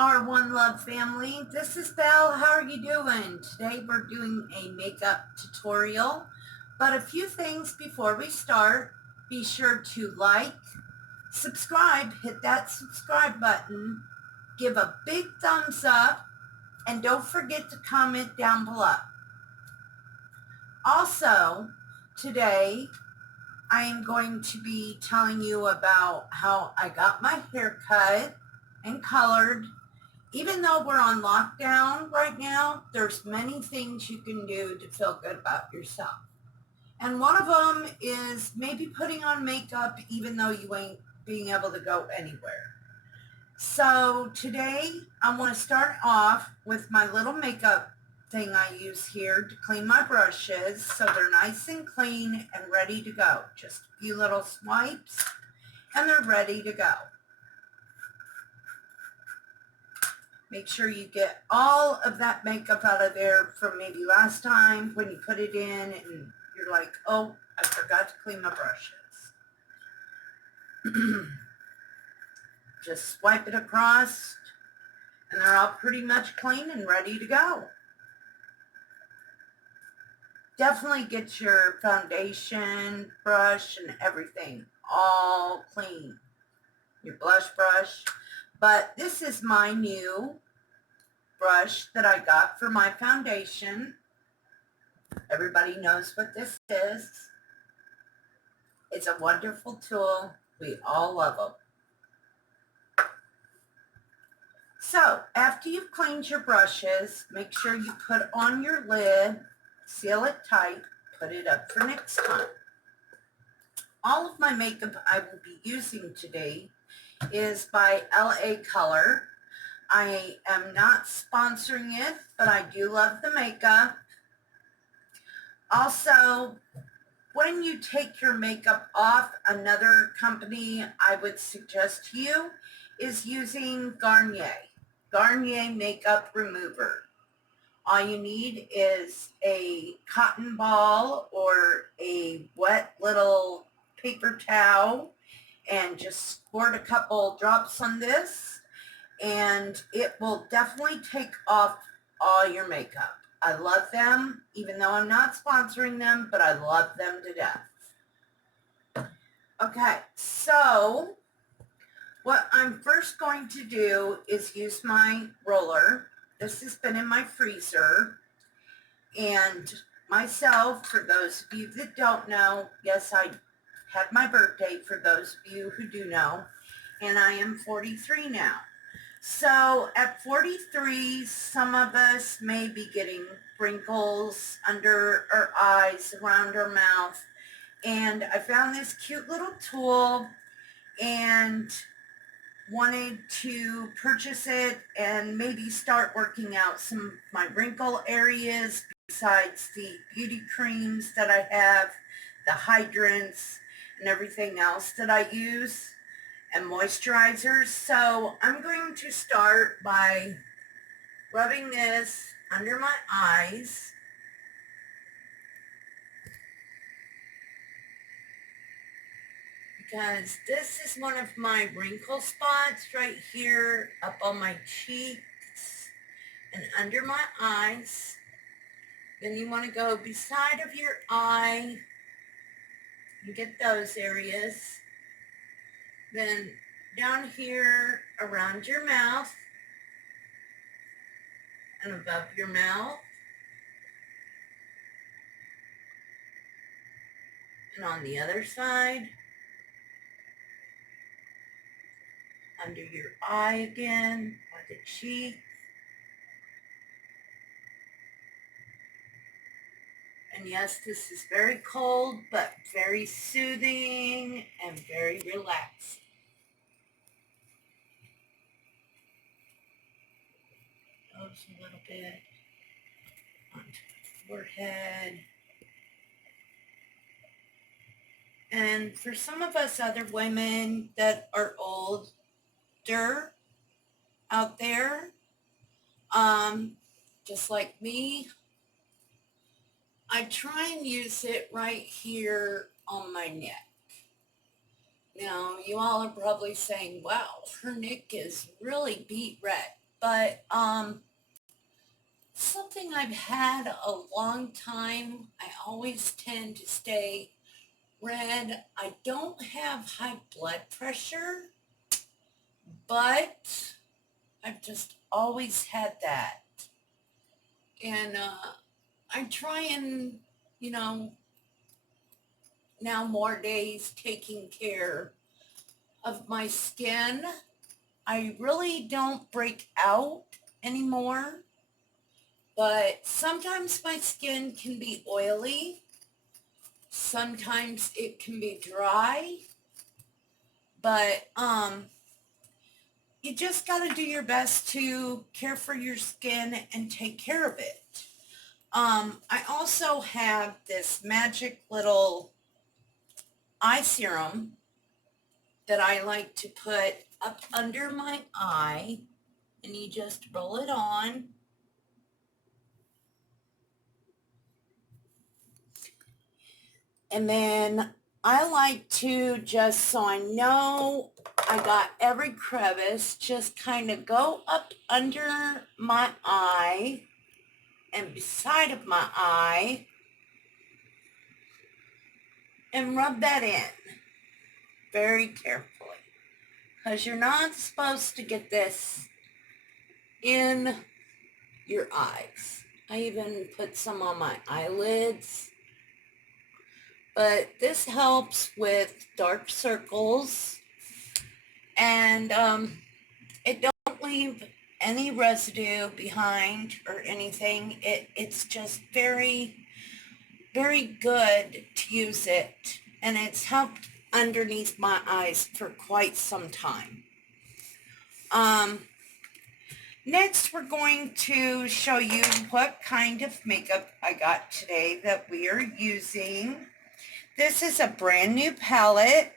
Our One Love family. This is Belle. How are you doing? Today we're doing a makeup tutorial, but a few things before we start. Be sure to like, subscribe, hit that subscribe button, give a big thumbs up, and don't forget to comment down below. Also, today I am going to be telling you about how I got my hair cut and colored. Even though we're on lockdown right now, there's many things you can do to feel good about yourself. And one of them is maybe putting on makeup even though you ain't being able to go anywhere. So today I want to start off with my little makeup thing I use here to clean my brushes so they're nice and clean and ready to go. Just a few little swipes and they're ready to go. Make sure you get all of that makeup out of there from maybe last time when you put it in and you're like, oh, I forgot to clean my brushes. Just swipe it across and they're all pretty much clean and ready to go. Definitely get your foundation brush and everything all clean. Your blush brush. But this is my new brush that I got for my foundation. Everybody knows what this is. It's a wonderful tool. We all love them. So after you've cleaned your brushes, make sure you put on your lid, seal it tight, put it up for next time. All of my makeup I will be using today is by LA Color. I am not sponsoring it, but I do love the makeup. Also, when you take your makeup off, another company I would suggest to you is using Garnier Makeup Remover. All you need is a cotton ball or a wet little paper towel and just squirt a couple drops on this and it will definitely take off all your makeup. I love them, even though I'm not sponsoring them, but I love them to death. Okay, so what I'm first going to do is use my roller. This has been in my freezer. And myself, for those of you that don't know, yes, I had my birthday for those of you who do know, and I am 43 now. So at 43, some of us may be getting wrinkles under our eyes, around our mouth, and I found this cute little tool and wanted to purchase it and maybe start working out some of my wrinkle areas besides the beauty creams that I have, the hydrants, and everything else that I use, and moisturizers. So I'm going to start by rubbing this under my eyes. Because this is one of my wrinkle spots right here up on my cheeks and under my eyes. Then you want to go beside of your eye and get those areas. Then down here around your mouth and above your mouth. And on the other side. Under your eye again, by the cheek. And yes, this is very cold, but very soothing and very relaxing. Goes a little bit onto my forehead. And for some of us other women that are older out there, just like me, I try and use it right here on my neck. Now, you all are probably saying, wow, her neck is really beet red. But something I've had a long time. I always tend to stay red. I don't have high blood pressure, but I've just always had that. And I try and, you know, now more days taking care of my skin. I really don't break out anymore, but sometimes my skin can be oily. Sometimes it can be dry, but you just got to do your best to care for your skin and take care of it. I also have this magic little eye serum that I like to put up under my eye, and you just roll it on. And then I like to, just so I know I got every crevice, just kind of go up under my eye and beside of my eye and rub that in very carefully, because you're not supposed to get this in your eyes. I even put some on my eyelids. But this helps with dark circles, and it don't leave any residue behind or anything. It's just very, very good to use it, and it's helped underneath my eyes for quite some time. Next, we're going to show you what kind of makeup I got today that we are using. This is a brand new palette.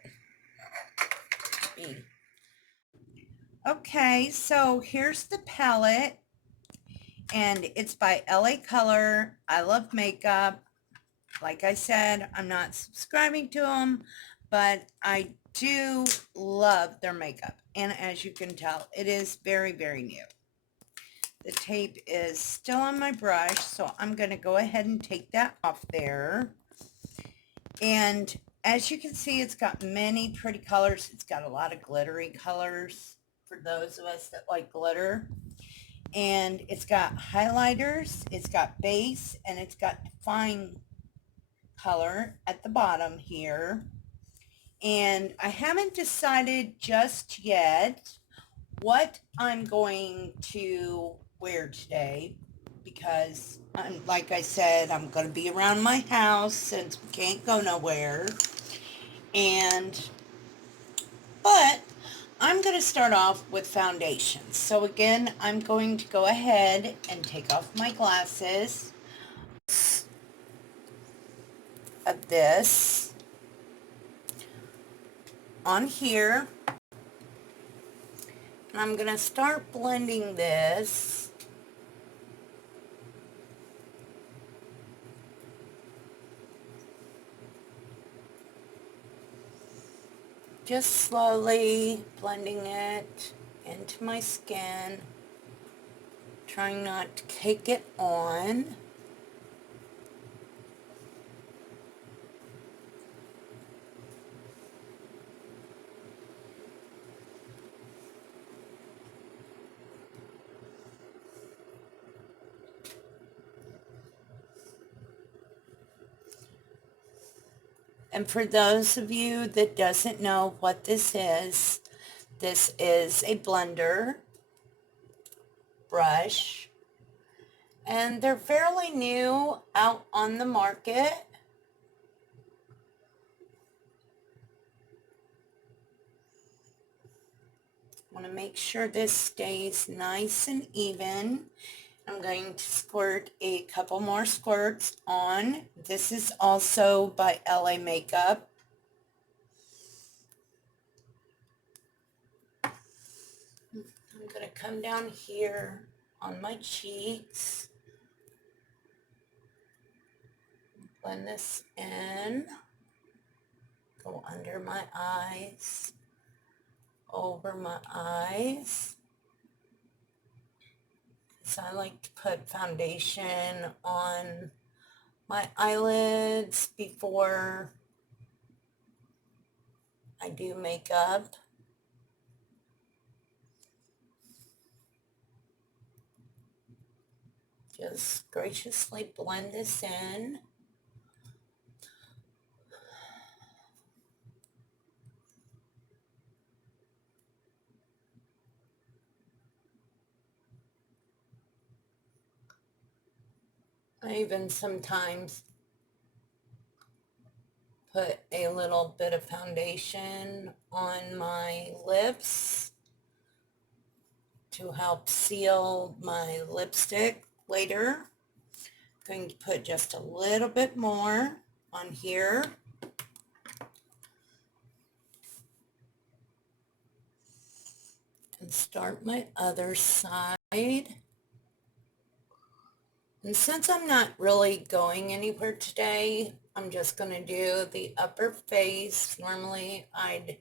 Okay, so here's the palette, and it's by LA Color. I love makeup. Like I said, I'm not subscribing to them, but I do love their makeup. And as you can tell, it is very, very new. The tape is still on my brush, so I'm going to go ahead and take that off there. And as you can see, it's got many pretty colors. It's got a lot of glittery colors for those of us that like glitter. And it's got highlighters, it's got base, and it's got fine color at the bottom here. And I haven't decided just yet what I'm going to wear today, because like I said, I'm going to be around my house since we can't go nowhere. But I'm going to start off with foundation. So again, I'm going to go ahead and take off my glasses of this on here. And I'm going to start blending this. Just slowly blending it into my skin, trying not to cake it on. And for those of you that doesn't know what this is a blender brush, and they're fairly new out on the market. I want to make sure this stays nice and even. I'm going to squirt a couple more squirts on. This is also by LA Makeup. I'm going to come down here on my cheeks. Blend this in. Go under my eyes. Over my eyes. So I like to put foundation on my eyelids before I do makeup. Just graciously blend this in. I even sometimes put a little bit of foundation on my lips to help seal my lipstick later. I'm going to put just a little bit more on here. And start my other side. And since I'm not really going anywhere today, I'm just going to do the upper face. Normally I'd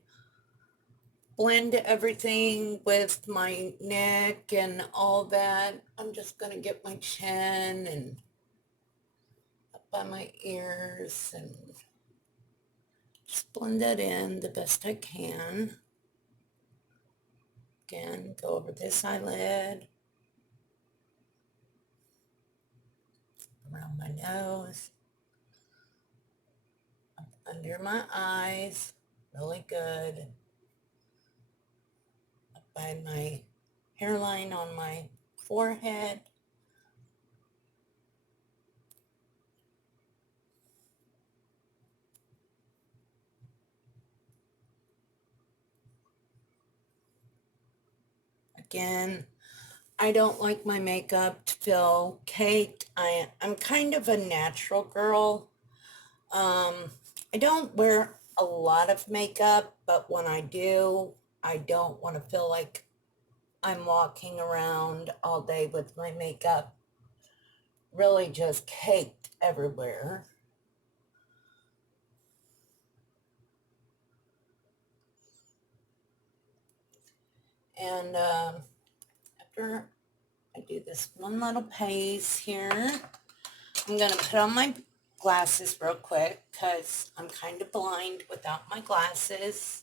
blend everything with my neck and all that. I'm just going to get my chin and up by my ears and just blend that in the best I can. Again, go over this eyelid, around my nose, up under my eyes, really good, up by my hairline on my forehead. Again, I don't like my makeup to feel caked. I'm kind of a natural girl. I don't wear a lot of makeup, but when I do, I don't want to feel like I'm walking around all day with my makeup really just caked everywhere. And after I do this one little paste here, I'm going to put on my glasses real quick because I'm kind of blind without my glasses,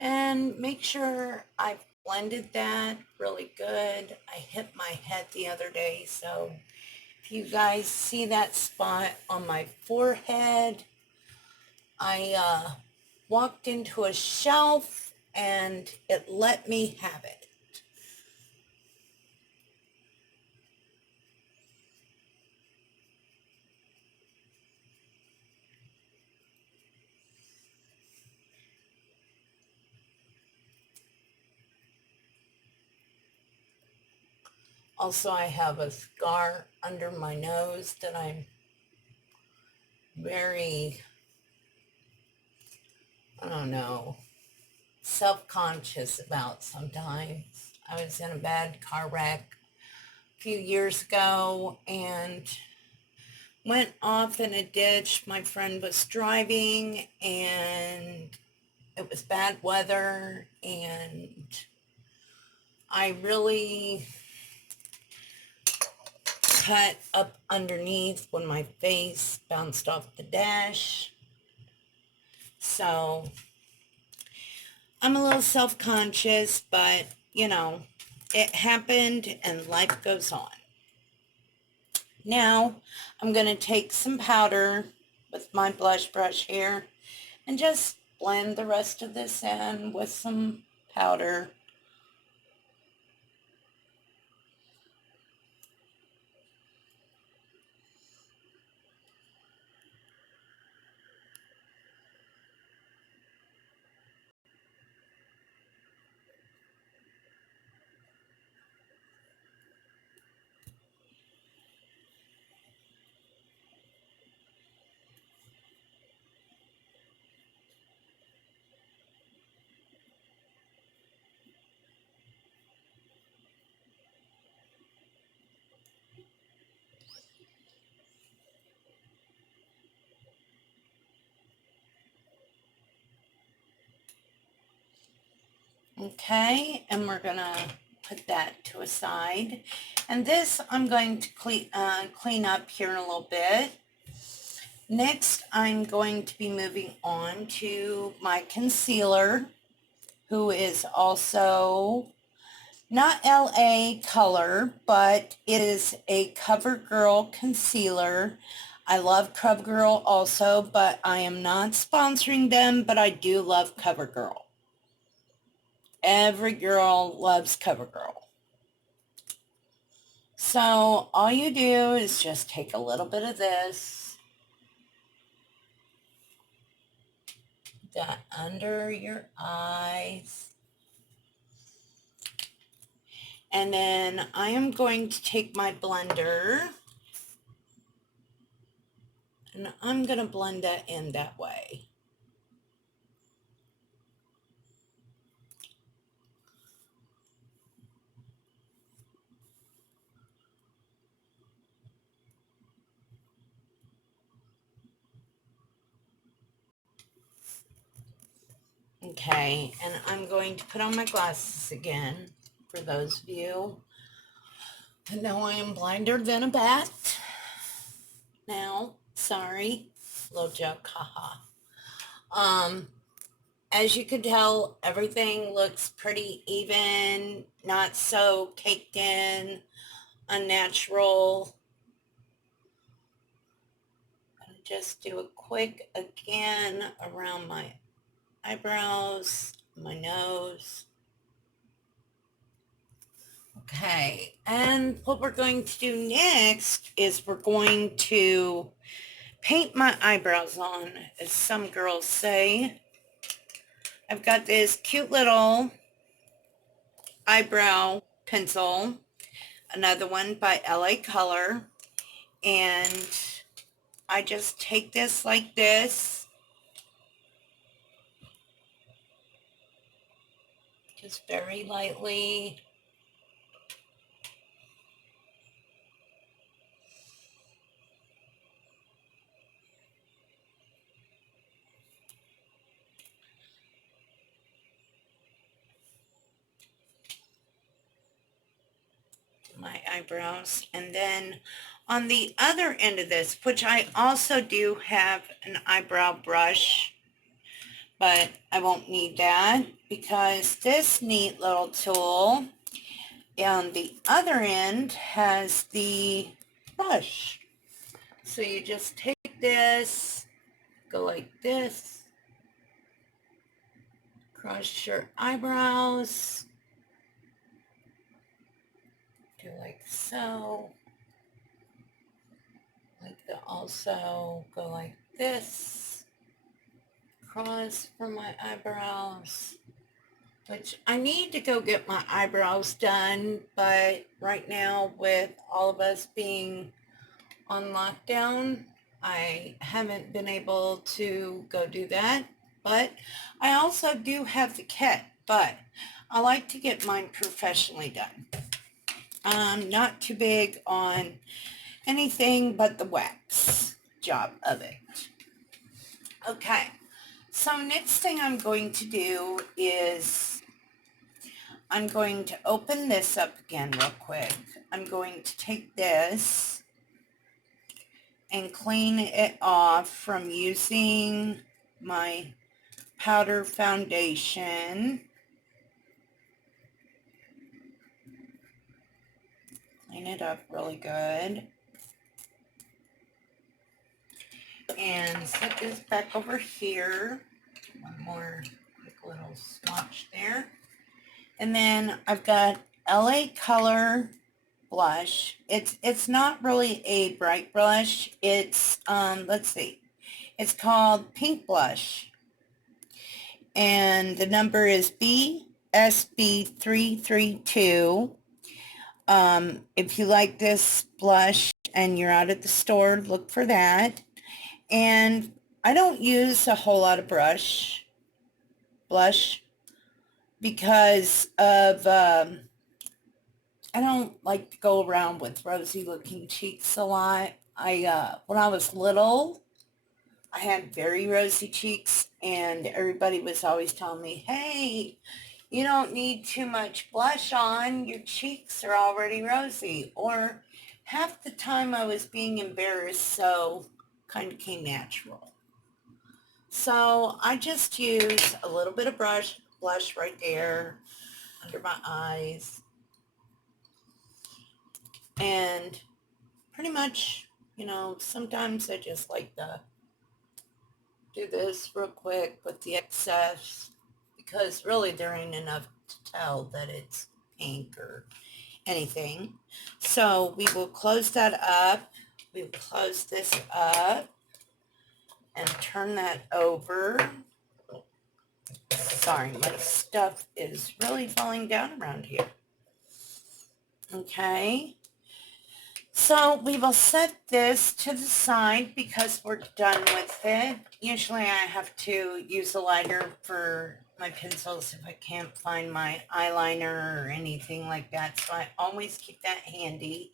and make sure I've blended that really good. I hit my head the other day, so if you guys see that spot on my forehead, I walked into a shelf and it let me have it. Also, I have a scar under my nose that I'm very, I don't know, self-conscious about sometimes. I was in a bad car wreck a few years ago and went off in a ditch. My friend was driving and it was bad weather, and I really cut up underneath when my face bounced off the dash. So I'm a little self-conscious, but you know, it happened and life goes on. Now I'm going to take some powder with my blush brush here and just blend the rest of this in with some powder. Okay, and we're gonna put that to a side. And this I'm going to clean up here in a little bit. Next, I'm going to be moving on to my concealer, who is also not LA Color, but it is a CoverGirl concealer. I love CoverGirl also, but I am not sponsoring them, but I do love CoverGirl. Every girl loves CoverGirl. So all you do is just take a little bit of this, that under your eyes, and then I am going to take my blender and I'm going to blend that in that way. Okay, and I'm going to put on my glasses again for those of you who know I am blinder than a bat. Now, sorry, little joke, haha. As you can tell, everything looks pretty even, not so caked in, unnatural. I'll just do a quick again around my eyebrows, my nose. Okay, and what we're going to do next is we're going to paint my eyebrows on, as some girls say. I've got this cute little eyebrow pencil, another one by LA Color, and I just take this like this, just very lightly. My eyebrows, and then on the other end of this, which I also do have an eyebrow brush, but I won't need that because this neat little tool on the other end has the brush. So you just take this, go like this, cross your eyebrows, do like so, like that, also go like this, cross for my eyebrows, which I need to go get my eyebrows done, but right now with all of us being on lockdown, I haven't been able to go do that. But I also do have the kit, but I like to get mine professionally done. I'm not too big on anything but the wax job of it. Okay, so next thing I'm going to do is I'm going to open this up again real quick. I'm going to take this and clean it off from using my powder foundation. Clean it up really good. And set this back over here. One more quick little swatch there. And then I've got LA Color blush. It's not really a bright blush. It's let's see. It's called Pink Blush. And the number is BSB332. If you like this blush and you're out at the store, look for that. And I don't use a whole lot of blush because of I don't like to go around with rosy looking cheeks a lot. When I was little, I had very rosy cheeks and everybody was always telling me, hey, You don't need too much blush on. Your cheeks are already rosy. Or half the time I was being embarrassed, so kind of came natural. So I just use a little bit of blush right there under my eyes. And pretty much, sometimes I just like to do this real quick with the excess because really there ain't enough to tell that it's pink or anything. So we will close that up. We will close this up and turn that over. Sorry, my stuff is really falling down around here. Okay. So we will set this to the side because we're done with it. Usually I have to use a lighter for my pencils if I can't find my eyeliner or anything like that. So I always keep that handy.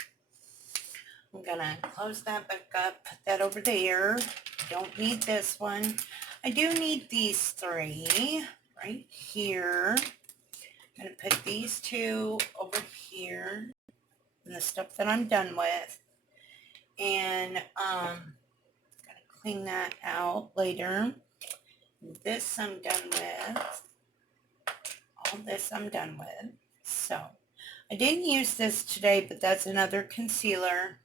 I'm going to close that back up, put that over there. Don't need this one. I do need these three right here. I'm going to put these two over here. And the stuff that I'm done with, and gotta clean that out later. This I'm done with. All this I'm done with. So I didn't use this today, but that's another concealer.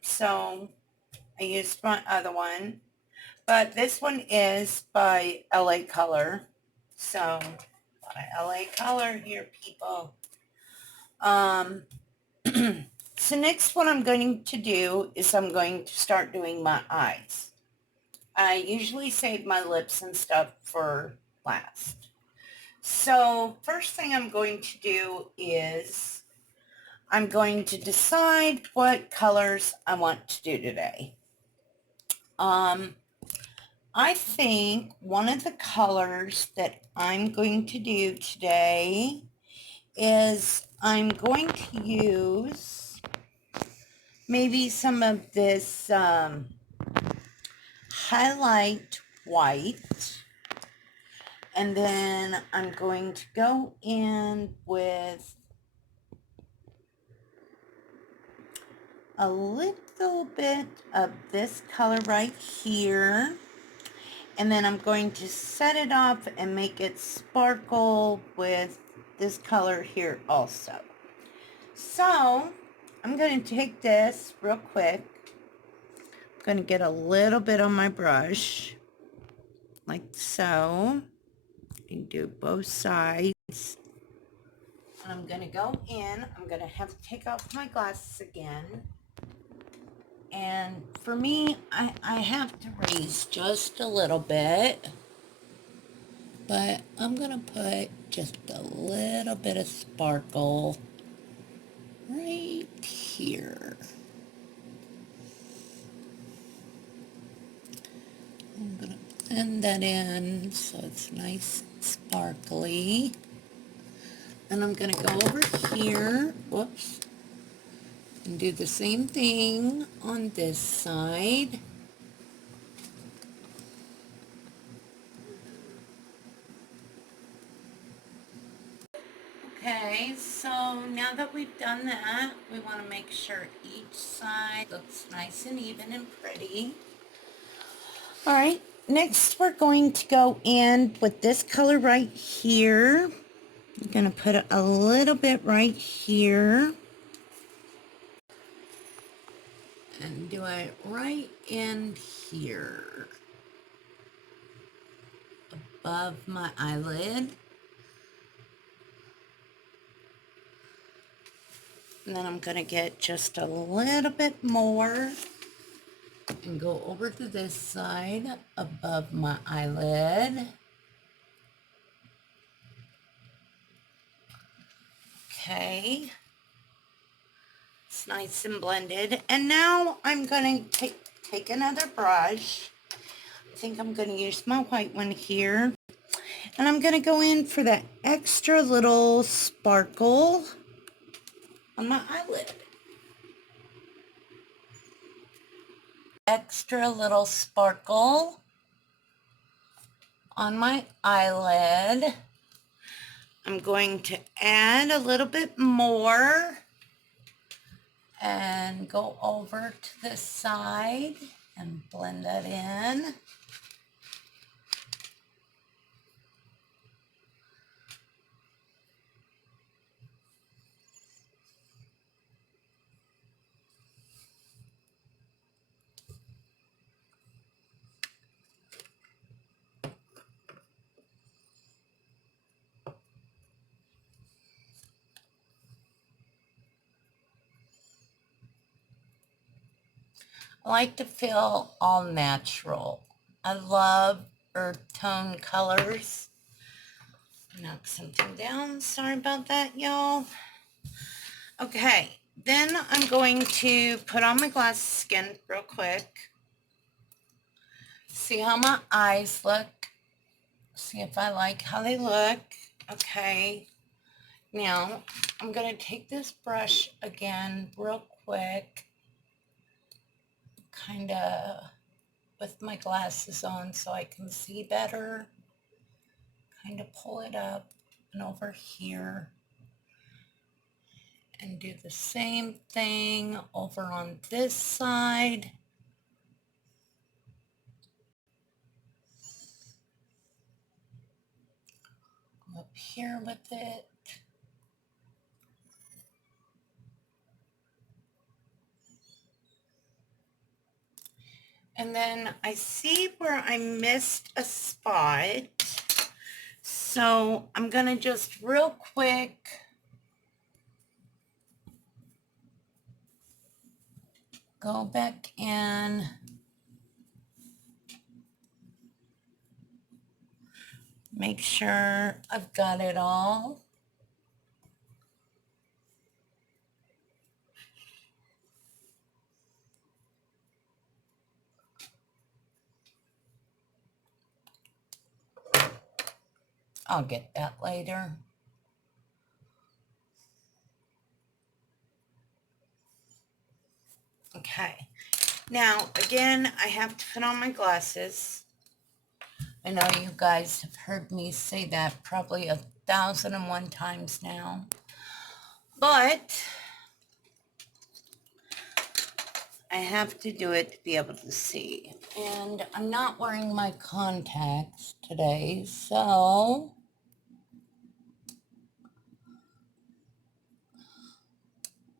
So I used my other one, but this one is by LA Color. So by LA Color here, people. So next what I'm going to do is I'm going to start doing my eyes. I usually save my lips and stuff for last. So first thing I'm going to do is I'm going to decide what colors I want to do today. I think one of the colors that I'm going to do today is I'm going to use maybe some of this highlight white, and then I'm going to go in with a little bit of this color right here, and then I'm going to set it off and make it sparkle with this color here also. So I'm going to take this real quick. I'm going to get a little bit on my brush like so, and do both sides. And I'm going to go in. I'm going to have to take off my glasses again. And for me, I have to raise just a little bit. But I'm going to put just a little bit of sparkle right here. I'm going to blend that in so it's nice and sparkly. And I'm going to go over here, whoops, and do the same thing on this side. Okay, so now that we've done that, we want to make sure each side looks nice and even and pretty. All right, next we're going to go in with this color right here. I'm going to put a little bit right here. And do it right in here. Above my eyelid. And then I'm going to get just a little bit more and go over to this side above my eyelid. Okay. It's nice and blended. And now I'm going to take another brush. I think I'm going to use my white one here. And I'm going to go in for that extra little sparkle on my eyelid. Extra little sparkle on my eyelid. I'm going to add a little bit more and go over to this side and blend that in. I like to feel all natural. I love earth tone colors. Knock something down. Sorry about that, y'all. Okay, then I'm going to put on my glasses again real quick. See how my eyes look. See if I like how they look. Okay. Now, I'm going to take this brush again real quick. Kind of with my glasses on so I can see better. Kind of pull it up and over here. And do the same thing over on this side. Go up here with it. And then I see where I missed a spot. So I'm going to just real quick go back in. Make sure I've got it all. I'll get that later. Okay. Now, again, I have to put on my glasses. I know you guys have heard me say that probably 1,001 times now. But I have to do it to be able to see. And I'm not wearing my contacts today, so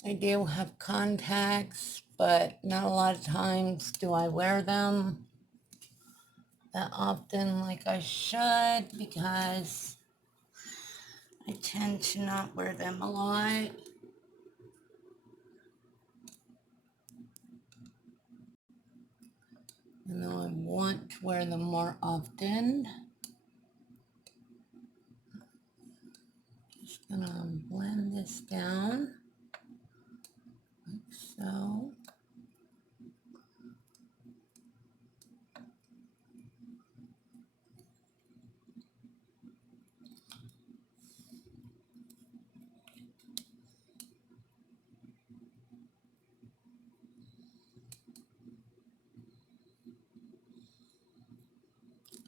I do have contacts, but not a lot of times do I wear them that often like I should, because I tend to not wear them a lot. And though I want to wear them more often, just gonna blend this down like so.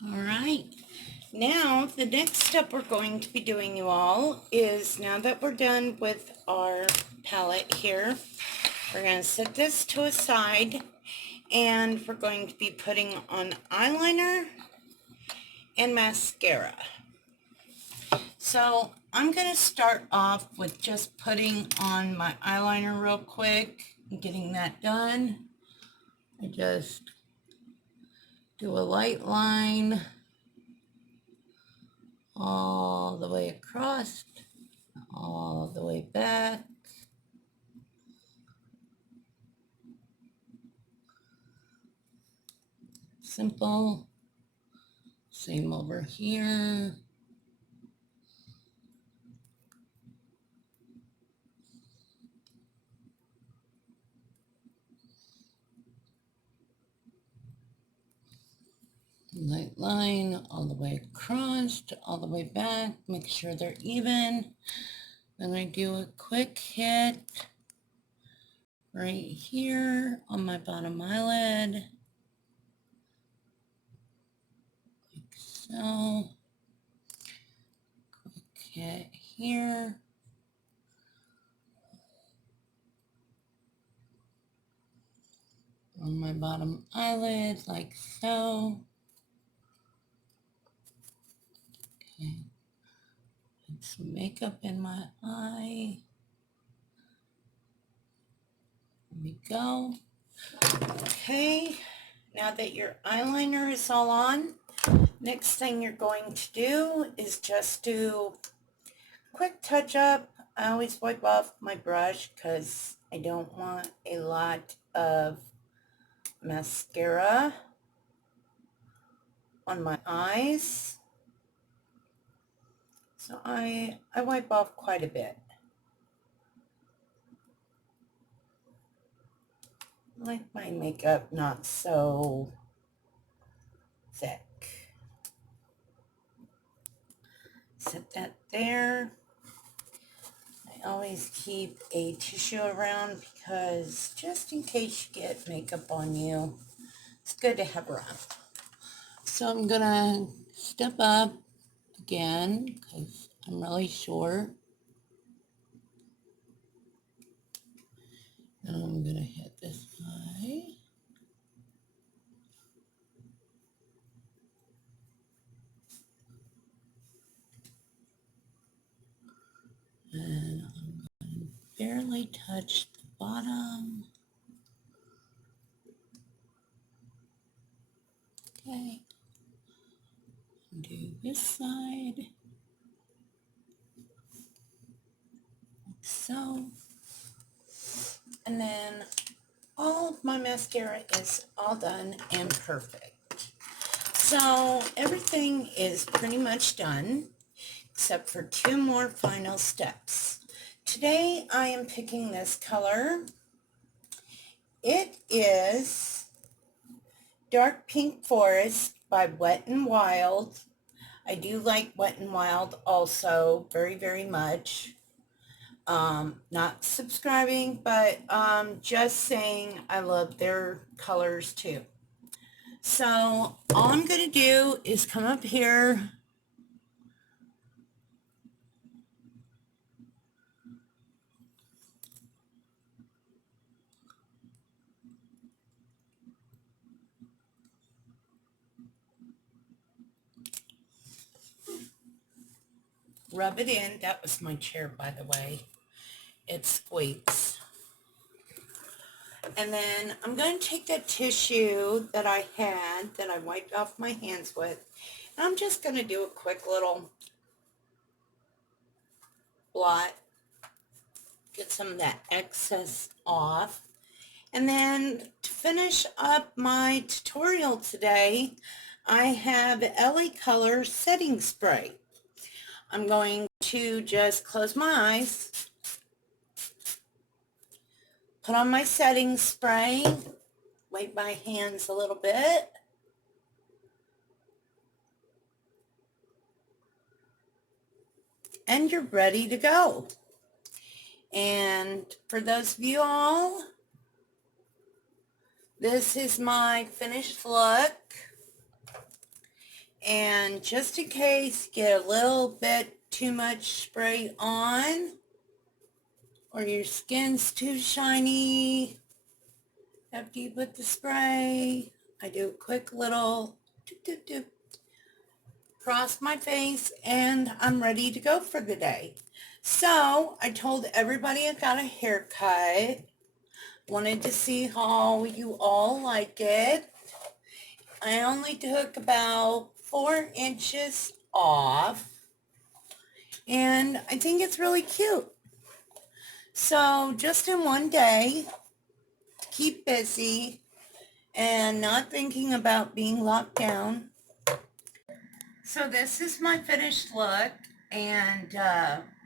All right. Now, the next step we're going to be doing, you all, is now that we're done with our palette here, we're going to set this to a side, and we're going to be putting on eyeliner and mascara. So I'm going to start off with just putting on my eyeliner real quick and getting that done. I just do a light line all the way across, all the way back. Simple. Same over here. Light line all the way across, all the way back. Make sure they're even. Then I do a quick hit right here on my bottom eyelid. Like so. Quick get here. On my bottom eyelid, like so. Okay. And some makeup in my eye. There we go. Okay, now that your eyeliner is all on, next thing you're going to do is just do quick touch up. I always wipe off my brush because I don't want a lot of mascara on my eyes. So I wipe off quite a bit. I like my makeup not so thick. Set that there. I always keep a tissue around because just in case you get makeup on you, it's good to have around. So I'm gonna step up again because I'm really short. Now I'm gonna hit this eye. And I'm gonna barely touch the bottom. Okay. Do this side. Like so. And then all of my mascara is all done and perfect. So everything is pretty much done except for two more final steps. Today I am picking this color. It is Dark Pink Forest by Wet n Wild. I do like Wet n Wild also very, very much. Not subscribing, but just saying I love their colors too. So all I'm going to do is come up here. Rub it in. That was my chair, by the way. It squeaks. And then I'm going to take that tissue that I had, that I wiped off my hands with, and I'm just going to do a quick little blot, get some of that excess off. And then to finish up my tutorial today, I have LA Color setting spray. I'm going to just close my eyes, put on my setting spray, wipe my hands a little bit, and you're ready to go. And for those of you all, this is my finished look. And just in case you get a little bit too much spray on, or your skin's too shiny after you put the spray, I do a quick little doop, doop, doop, across my face, and I'm ready to go for the day. So I told everybody I got a haircut. Wanted to see how you all like it. I only took about 4 inches off, and I think it's really cute. So just in one day, keep busy and not thinking about being locked down. So this is my finished look, and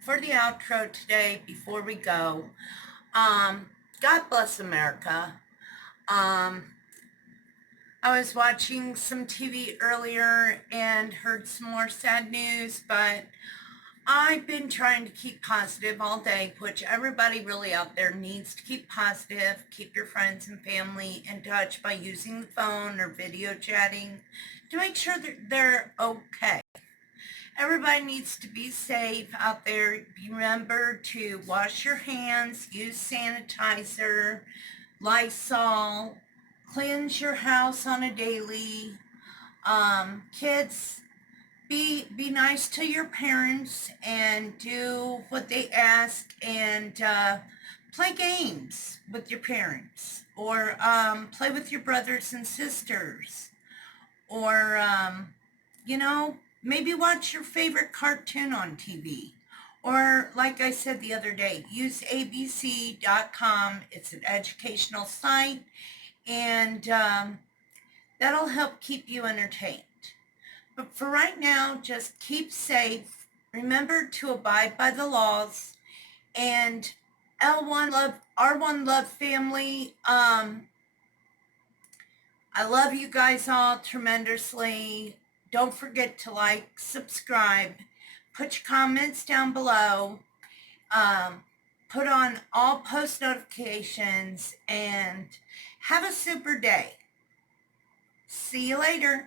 for the outro today, before we go, God bless America. I was watching some TV earlier and heard some more sad news, but I've been trying to keep positive all day, which everybody really out there needs to keep positive. Keep your friends and family in touch by using the phone or video chatting to make sure that they're okay. Everybody needs to be safe out there. Remember to wash your hands, use sanitizer, Lysol, cleanse your house on a daily. Kids, be nice to your parents and do what they ask, and play games with your parents, or play with your brothers and sisters, or maybe watch your favorite cartoon on TV. Or, like I said the other day, use abc.com. It's an educational site, and that'll help keep you entertained. But for right now, just keep safe. Remember to abide by the laws. And R1 Love family, I love you guys all tremendously. Don't forget to like, subscribe, put your comments down below, put on all post notifications, and have a super day. See you later.